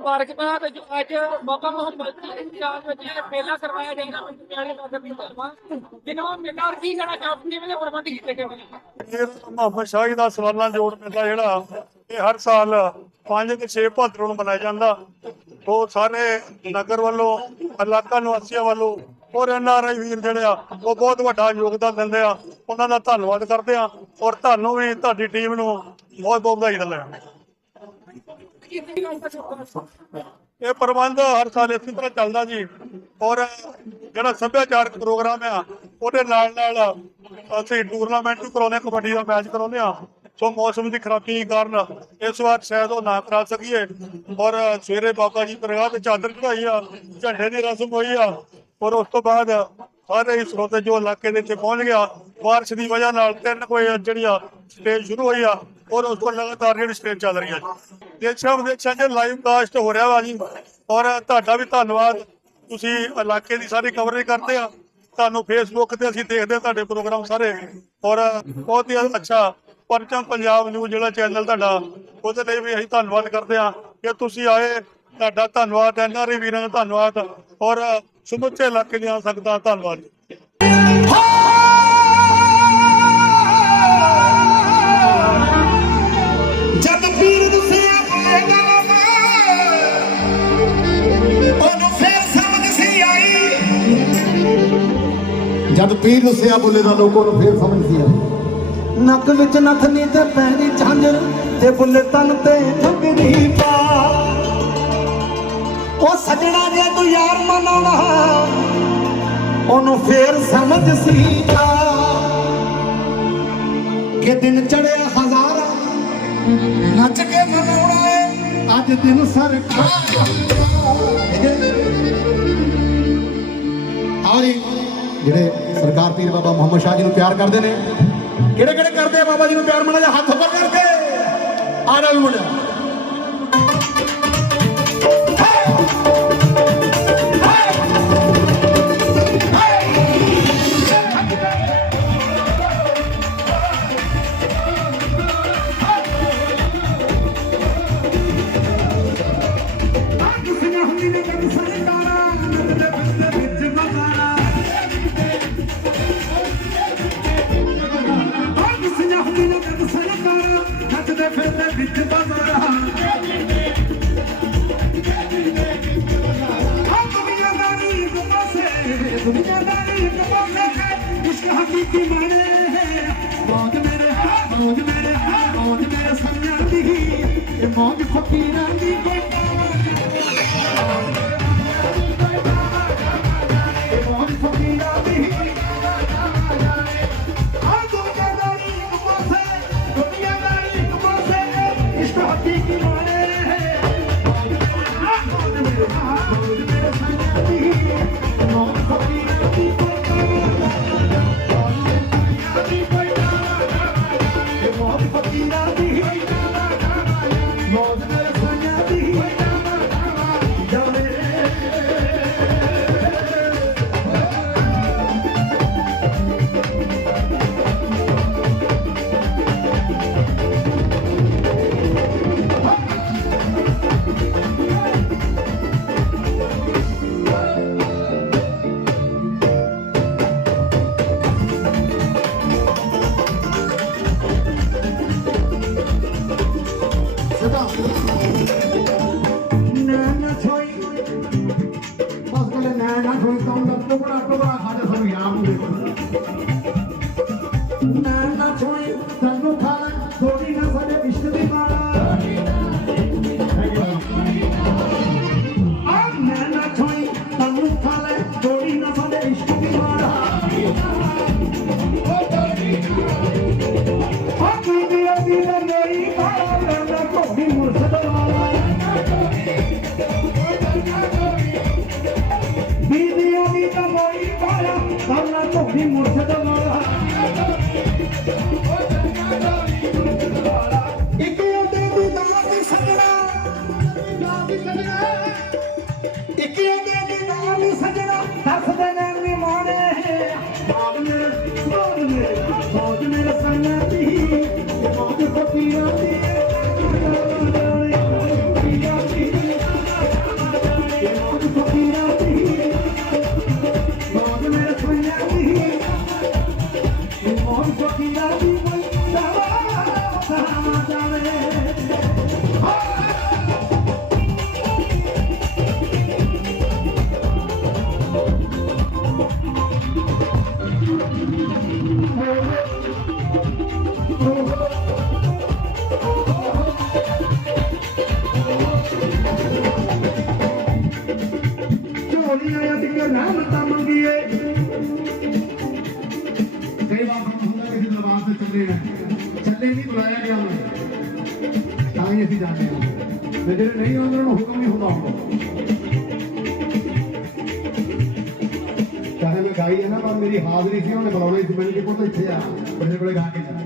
ਮੁਬਾਰਕਬਾਦ ਜੋ ਅੱਜ ਮੌਕਾ ਮੁਹੱਬਤ ਦੀ ਇੰਤਜ਼ਾਰ ਵਿੱਚ ਇਹ ਮੇਲਾ ਕਰਵਾਇਆ ਜਾ ਰਿਹਾ ਪਿਆਰੇ ਨਗਰ ਦੀ ਧਰਮਾ ਜਿਨ੍ਹਾਂ ਮੇਲਾ ਕੀ ਕਹਿਣਾ ਚਾਹੁੰਦੇ ਕਿਵੇਂ ਦੇ ਪ੍ਰਬੰਧ ਕੀਤੇ ਗਏ ਨੇ। ਮੁਹੰਮਦ ਸ਼ਾਹੀ ਦਾ ਸਵਾਲਾਂ ਜੋੜ ਮੇਲਾ ਜਿਹੜਾ, ਇਹ ਹਰ ਸਾਲ 5 ਤੇ 6 ਭਾਦਰੋਂ ਨੂੰ ਮਨਾਇਆ ਜਾਂਦਾ। ਉਹ ਸਾਰੇ ਨਗਰ ਵੱਲੋਂ, ਇਲਾਕਾ ਨਿਵਾਸੀਆਂ ਵੱਲੋਂ, ਔਰ ਐਨਆਰਆਈ ਵੀਰ ਜਿਹੜੇ ਆ, ਉਹ ਬਹੁਤ ਵੱਡਾ ਯੋਗਦਾਨ ਦਿੰਦੇ ਆ। ਉਹਨਾਂ ਦਾ ਧੰਨਵਾਦ ਕਰਦੇ ਆ, ਔਰ ਤੁਹਾਨੂੰ ਵੀ, ਤੁਹਾਡੀ ਟੀਮ ਨੂੰ ਬਹੁਤ ਬਹੁਤ ਵਧਾਈ ਦਿੰਦੇ ਆ। ਇਹ ਪ੍ਰਬੰਧ ਹਰ ਸਾਲ ਇਸੇ ਤਰ੍ਹਾਂ ਚੱਲਦਾ ਜੀ। ਔਰ ਜਿਹੜਾ ਸੱਭਿਆਚਾਰਕ ਪ੍ਰੋਗਰਾਮ ਆ, ਉਹਦੇ ਨਾਲ ਨਾਲ ਅਸੀਂ ਟੂਰਨਾਮੈਂਟ ਵੀ ਕਰਾਉਂਦੇ ਕਬੱਡੀ ਦਾ ਮੈਚ ਕਰਾਉਂਦੇ ਆ ਸੋ ਮੌਸਮ ਦੀ ਖਰਾਬੀ ਕਾਰਨ ਇਸ ਵਾਰ ਸ਼ਾਇਦ ਉਹ ਨਾ ਕਰਾ ਸਕੀਏ। ਔਰ ਸਵੇਰੇ ਬਾਬਾ ਜੀ ਦਰਗਾਹ ਤੇ ਚਾਦਰ ਚੜਾਈ ਆ, ਝੰਡੇ ਦੀ ਰਸਮ ਹੋਈ ਆ। ਔਰ ਉਸ ਤੋਂ ਬਾਅਦ ਸਾਰੇ ਹੀ ਸਰੋਤੇ ਜੋ ਇਲਾਕੇ ਦੇ ਵਿੱਚ ਪਹੁੰਚ ਗਿਆ, ਬਾਰਿਸ਼ ਦੀ ਵਜ੍ਹਾ ਨਾਲ ਤਿੰਨ ਕੋਈ ਜਿਹੜੀ ਆ ਸਟੇਜ ਸ਼ੁਰੂ ਹੋਈ ਆ, ਔਰ ਉਸ ਤੋਂ ਲਗਾਤਾਰ ਜਿਹੜੀ ਸਟੇਜ ਚੱਲ ਰਹੀ ਆ। ਜੀ ਦੇਸ਼ਾਂ ਵਿਦੇਸ਼ਾਂ 'ਚ ਲਾਈਵ ਕਾਸਟ ਹੋ ਰਿਹਾ ਵਾ ਜੀ, ਔਰ ਤੁਹਾਡਾ ਵੀ ਧੰਨਵਾਦ। ਤੁਸੀਂ ਇਲਾਕੇ ਦੀ ਸਾਰੀ ਕਵਰੇਜ ਕਰਦੇ ਆ। ਤੁਹਾਨੂੰ ਫੇਸਬੁੱਕ ਤੇ ਅਸੀਂ ਦੇਖਦੇ ਹਾਂ ਤੁਹਾਡੇ ਪ੍ਰੋਗਰਾਮ ਸਾਰੇ। ਔਰ ਬਹੁਤ ਹੀ ਅੱਛਾ ਪਰਚਮ ਪੰਜਾਬ ਨਿਊਜ਼ ਜਿਹੜਾ ਚੈਨਲ ਤੁਹਾਡਾ, ਉਹਦੇ ਲਈ ਵੀ ਅਸੀਂ ਧੰਨਵਾਦ ਕਰਦੇ ਹਾਂ ਕਿ ਤੁਸੀਂ ਆਏ। ਤੁਹਾਡਾ ਧੰਨਵਾਦ ਐਨਆਰਈ ਵੀਰਾਂ ਦਾ ਧੰਨਵਾਦ। ਔਰ ਸਮੁੱਚੇ ਇਲਾਕੇ ਦੀਆਂ ਸੰਗਤਾਂ ਧੰਨਵਾਦ। ਜਦ ਪੀਰ ਦੱਸਿਆ ਬੋਲੇ ਦਾ ਲੋਕਾਂ ਨੂੰ ਫੇਰ ਸਮਝ ਸੀ ਆਈ। ਨੱਕ ਵਿੱਚ ਨਥਨੀ ਤੇ ਪੈਣੀ ਝਾਂਜਰ ਤੇ ਬੁੱਲੇ ਤਨ ਤੇ ਠੰਗਰੀ ਪਾ। ਉਹ ਸਜਣਾ ਜੇ ਤੂੰ ਯਾਰ ਮਨਾਉਣਾ ਉਹਨੂੰ ਫੇਰ ਸਮਝ ਸੀ ਆ ਕਿ ਦਿਨ ਚੜਿਆ ਹਜ਼ਾਰਾਂ ਨੱਚ ਕੇ ਮਨਾਉਣਾ ਏ ਅੱਜ ਦਿਨ ਸਰਕਾਰ ਜੀ ਜਿਹੜੇ ਸਰਕਾਰ ਪੀਰ ਬਾਬਾ ਮੁਹੰਮਦ ਸ਼ਾਹ ਜੀ ਨੂੰ ਪਿਆਰ ਕਰਦੇ ਨੇ। ਕਿਹੜੇ ਕਿਹੜੇ ਕਰਦੇ ਆ ਬਾਬਾ ਜੀ ਨੂੰ ਪਿਆਰ? ਮਨਾ ਜਾ ਹੱਥ ਉੱਪਰ ਕਰਕੇ। ਆ ਜਾ ਵੀ ਮੁੰਡਾ ਹਕੀਕੀ ਮਾਣੇ ਮੌਜ ਮੇਰੇ ਮੌਜ ਮੇਰੇ ਮੌਜ ਮੇਰੇ ਸੰਗਾਂ ਦੀ। ਇਹ ਮੌਜ ਫਕੀਰਾਂ ਦੀ ਕੋਈ ਉਹਨੂੰ ਅਸੀਂ ਜਾਂਦੇ ਹਾਂ। ਤੇ ਜਿਹੜੇ ਨਹੀਂ ਉਹਨਾਂ ਨੂੰ ਹੁਕਮ ਨਹੀਂ ਹੁੰਦਾ ਹੁੰਦਾ। ਚਾਹੇ ਮੈਂ ਗਾਈ ਹੈ ਨਾ, ਪਰ ਮੇਰੀ ਹਾਜ਼ਰੀ ਸੀ, ਉਹਨੇ ਬੁਲਾਉਣੀ ਸੀ। ਮੈਨੂੰ ਕਿ ਪੁੱਤ ਇੱਥੇ ਆ ਬੰਦੇ ਕੋਲੇ ਗਾ ਕੇ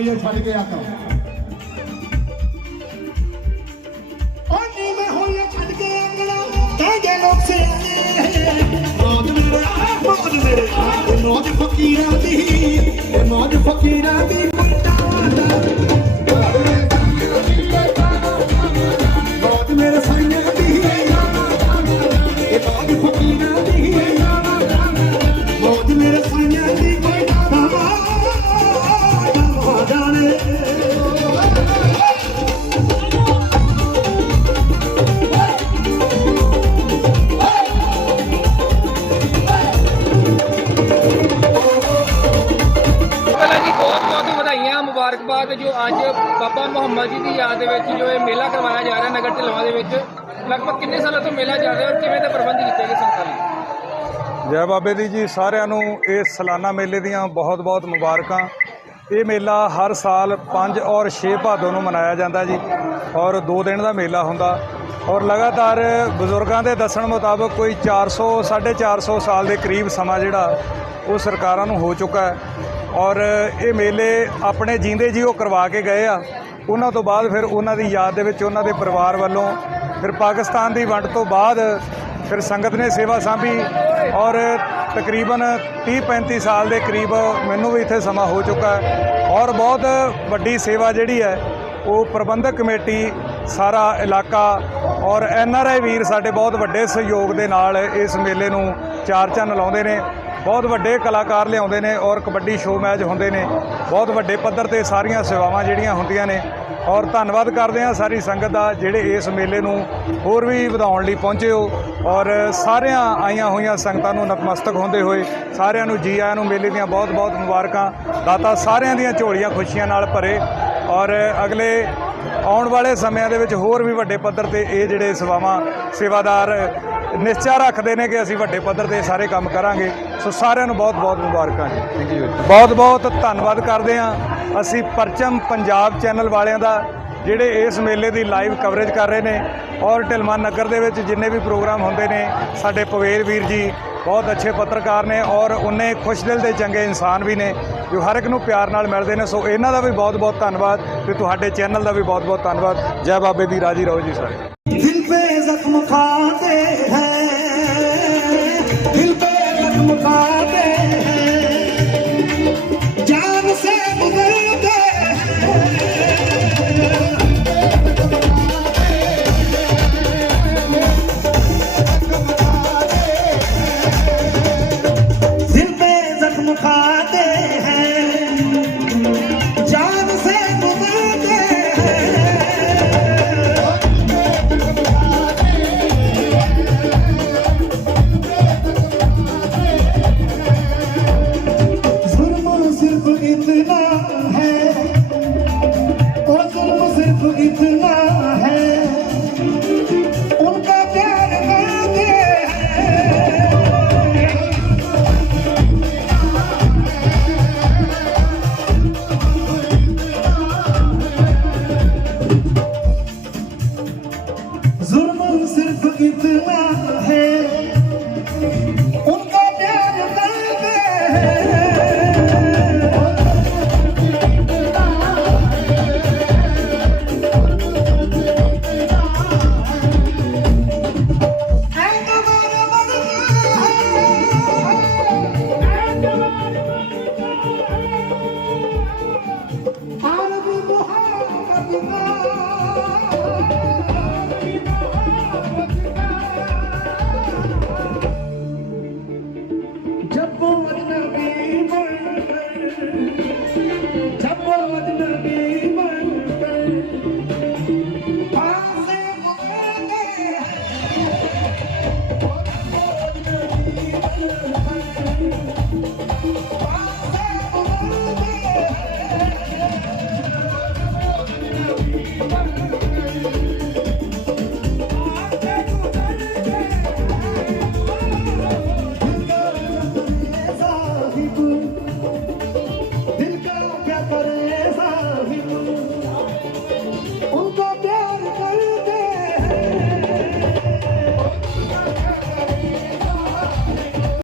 ਹੋਈਏ ਛੱਡ ਕੇ ਆਕਾ ਓ ਜਿਵੇਂ ਹੋਈਏ ਛੱਡ ਕੇ ਆਂਗੜਾ ਕਹਿੰਦੇ ਲੋਕ ਸਿਆਣੇ ਮੌਜ ਮੇਰੇ ਮੌਜ ਮੇਰੇ ਇਹ ਫਕੀਰਾਂ ਦੀ, ਇਹ ਫਕੀਰਾਂ ਦੀ ਮੌਜ ਕਰਵਾਇਆ ਜਾ ਦੇ ਵਿੱਚ ਲਗਭਗ ਕਿੰਨੇ ਸਾਲਾਂ ਤੋਂ ਮੇਲਾ ਚੱਲ ਰਿਹਾ ਔਰ ਕਿਵੇਂ ਦੇ ਪ੍ਰਬੰਧ ਕੀਤੇ ਗਏ ਸੰਗਤਾਂ ਲਈ ਜੈ ਬਾਬੇ ਦੀ ਜੀ, ਸਾਰਿਆਂ ਨੂੰ ਇਹ ਸਾਲਾਨਾ ਮੇਲੇ ਦੀਆਂ ਬਹੁਤ-ਬਹੁਤ ਮੁਬਾਰਕਾਂ। ਇਹ ਮੇਲਾ ਹਰ ਸਾਲ 5 ਔਰ 6 ਭਾਦੋਂ ਨੂੰ ਮਨਾਇਆ ਜਾਂਦਾ ਜੀ ਔਰ 2 ਦਿਨ ਦਾ ਮੇਲਾ ਹੁੰਦਾ ਔਰ ਲਗਾਤਾਰ ਬਜ਼ੁਰਗਾਂ ਦੇ ਦੱਸਣ ਮੁਤਾਬਕ ਕੋਈ 400 450 ਸਾਲ ਦੇ ਕਰੀਬ ਸਮਾਂ ਜਿਹੜਾ ਉਹ ਸਰਕਾਰਾਂ ਨੂੰ ਹੋ ਚੁੱਕਾ ਹੈ। ਔਰ ਇਹ ਮੇਲੇ ਆਪਣੇ ਜਿੰਦੇ ਜੀ ਉਹ ਕਰਵਾ ਕੇ ਗਏ ਆ। ਉਹਨਾਂ ਤੋਂ ਬਾਅਦ ਫਿਰ ਉਹਨਾਂ ਦੀ ਯਾਦ ਦੇ ਵਿੱਚ ਉਹਨਾਂ ਦੇ ਪਰਿਵਾਰ ਵੱਲੋਂ ਫਿਰ ਪਾਕਿਸਤਾਨ ਦੀ ਵੰਡ ਤੋਂ ਬਾਅਦ ਫਿਰ ਸੰਗਤ ਨੇ ਸੇਵਾ ਸਾਂਭੀ ਔਰ ਤਕਰੀਬਨ 30-35 ਸਾਲ ਦੇ ਕਰੀਬ ਮੈਨੂੰ ਵੀ ਇੱਥੇ ਸਮਾਂ ਹੋ ਚੁੱਕਾ ਔਰ ਬਹੁਤ ਵੱਡੀ ਸੇਵਾ ਜਿਹੜੀ ਹੈ, ਉਹ ਪ੍ਰਬੰਧਕ ਕਮੇਟੀ, ਸਾਰਾ ਇਲਾਕਾ ਔਰ ਐਨ ਆਰ ਆਈ ਵੀਰ ਸਾਡੇ ਬਹੁਤ ਵੱਡੇ ਸਹਿਯੋਗ ਦੇ ਨਾਲ ਇਸ ਮੇਲੇ ਨੂੰ ਚਾਰ ਚੰਨ ਲਾਉਂਦੇ ਨੇ। ਬਹੁਤ ਵੱਡੇ ਕਲਾਕਾਰ ਲਿਆਉਂਦੇ ਨੇ ਔਰ ਕਬੱਡੀ ਸ਼ੋਅ ਮੈਚ ਹੁੰਦੇ ਨੇ। ਬਹੁਤ ਵੱਡੇ ਪੱਧਰ ਤੇ ਸਾਰੀਆਂ ਸੇਵਾਵਾਂ ਜਿਹੜੀਆਂ ਹੁੰਦੀਆਂ ਨੇ। ਔਰ ਧੰਨਵਾਦ ਕਰਦੇ ਹਾਂ ਸਾਰੀ ਸੰਗਤ ਦਾ ਜਿਹੜੇ ਇਸ ਮੇਲੇ ਨੂੰ ਹੋਰ ਵੀ ਵਧਾਉਣ ਲਈ ਪਹੁੰਚੇ ਹੋ। ਔਰ ਸਾਰਿਆਂ ਆਈਆਂ ਹੋਈਆਂ ਸੰਗਤਾਂ ਨੂੰ ਨਤਮਸਤਕ ਹੁੰਦੇ ਹੋਏ, ਸਾਰਿਆਂ ਨੂੰ ਜੀ ਆਇਆਂ ਨੂੰ ਮੇਲੇ ਦੀਆਂ ਬਹੁਤ-ਬਹੁਤ ਮੁਬਾਰਕਾਂ। ਦਾਤਾ ਸਾਰਿਆਂ ਦੀਆਂ ਝੋਲੀਆਂ ਖੁਸ਼ੀਆਂ ਨਾਲ ਭਰੇ। ਔਰ ਅਗਲੇ ਆਉਣ ਵਾਲੇ ਸਮਿਆਂ ਦੇ ਵਿੱਚ ਹੋਰ ਵੀ ਵੱਡੇ ਪੱਧਰ ਤੇ ਇਹ ਜਿਹੜੇ ਸੇਵਾਵਾਂ, ਸੇਵਾਦਾਰ ਨਿਸ਼ਚਾ ਰੱਖਦੇ ਨੇ ਕਿ ਅਸੀਂ ਵੱਡੇ ਪੱਧਰ ਤੇ ਸਾਰੇ ਕੰਮ ਕਰਾਂਗੇ। ਸੋ ਸਾਰਿਆਂ ਨੂੰ ਬਹੁਤ-ਬਹੁਤ ਮੁਬਾਰਕਾਂ ਜੀ। ਬਹੁਤ-ਬਹੁਤ ਧੰਨਵਾਦ ਕਰਦੇ ਹਾਂ। ਅਸੀਂ ਪਰਚਮ ਪੰਜਾਬ ਚੈਨਲ ਵਾਲਿਆਂ ਦਾ ਜਿਹੜੇ ਇਸ ਮੇਲੇ ਦੀ ਲਾਈਵ ਕਵਰੇਜ ਕਰ ਰਹੇ ਨੇ ਔਰ ਢਿਲਮਨ ਨਗਰ ਦੇ ਵਿੱਚ ਜਿੰਨੇ ਵੀ ਪ੍ਰੋਗਰਾਮ ਹੁੰਦੇ ਨੇ ਸਾਡੇ ਪਵੇਰ ਵੀਰ ਜੀ ਬਹੁਤ ਅੱਛੇ ਪੱਤਰਕਾਰ ਨੇ ਔਰ ਉਹਨੇ ਖੁਸ਼ ਦਿਲ ਦੇ ਚੰਗੇ ਇਨਸਾਨ ਵੀ ਨੇ ਜੋ ਹਰ ਇੱਕ ਨੂੰ ਪਿਆਰ ਨਾਲ ਮਿਲਦੇ ਨੇ। ਸੋ ਇਹਨਾਂ ਦਾ ਵੀ ਬਹੁਤ-ਬਹੁਤ ਧੰਨਵਾਦ ਤੇ ਤੁਹਾਡੇ ਚੈਨਲ ਦਾ ਵੀ ਬਹੁਤ-ਬਹੁਤ ਧੰਨਵਾਦ। ਜੈ ਬਾਬੇ ਦੀ ਰਾਜੀ ਰਹੋ ਜੀ ਸਾਰੇ।